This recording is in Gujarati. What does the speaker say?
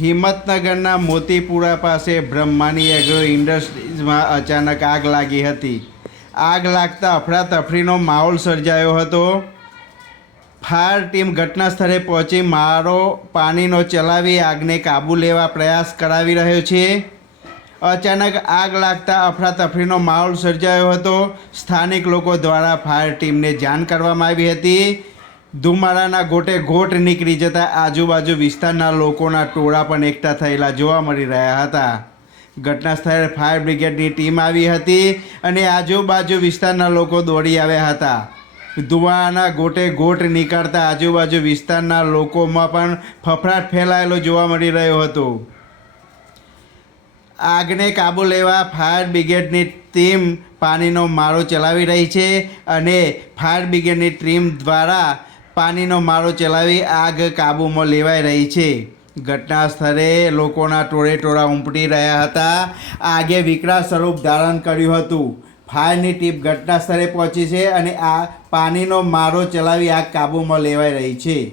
હિંમતનગરના મોતીપુરા પાસે બ્રહ્માની એગ્રો ઇન્ડસ્ટ્રીઝમાં અચાનક આગ લાગી હતી. આગ લાગતા અફરાતફરીનો માહોલ સર્જાયો હતો. ફાયર ટીમ ઘટના સ્થળે પહોંચી મારો પાણીનો ચલાવી આગને કાબૂ લેવા પ્રયાસ કરાવી રહ્યો છે. અચાનક આગ લાગતા અફરાતફરીનો માહોલ સર્જાયો હતો. સ્થાનિક લોકો દ્વારા ફાયર ટીમને જાણ કરવામાં આવી હતી. ધુમાડાના ગોટે ગોટ નીકળી જતા આજુબાજુ વિસ્તારના લોકોના ટોળા પણ એકઠા થયેલા જોવા મળી રહ્યા હતા. ઘટના સ્થળે ફાયર બ્રિગેડની ટીમ આવી હતી અને આજુબાજુ વિસ્તારના લોકો દોડી આવ્યા હતા. ધુમાડાના ગોટે ગોટ નીકળતા આજુબાજુ વિસ્તારના લોકોમાં પણ ફફડાટ ફેલાયેલો જોવા મળી રહ્યો હતો. આગને કાબૂ લેવા ફાયર બ્રિગેડની ટીમ પાણીનો મારો ચલાવી રહી છે અને ફાયર બ્રિગેડની ટીમ દ્વારા પાણીનો મારો ચલાવી આગ કાબૂમાં લેવાઈ રહી છે. ઘટના સ્થળે લોકોના ટોળે ટોળા ઉમટી રહ્યા હતા. આગે વિકરાળ સ્વરૂપ ધારણ કર્યું હતું. ફાયરની ટીમ ઘટના સ્થળે પહોંચી છે અને આ પાણીનો મારો ચલાવી આગ કાબૂમાં લેવાઈ રહી છે.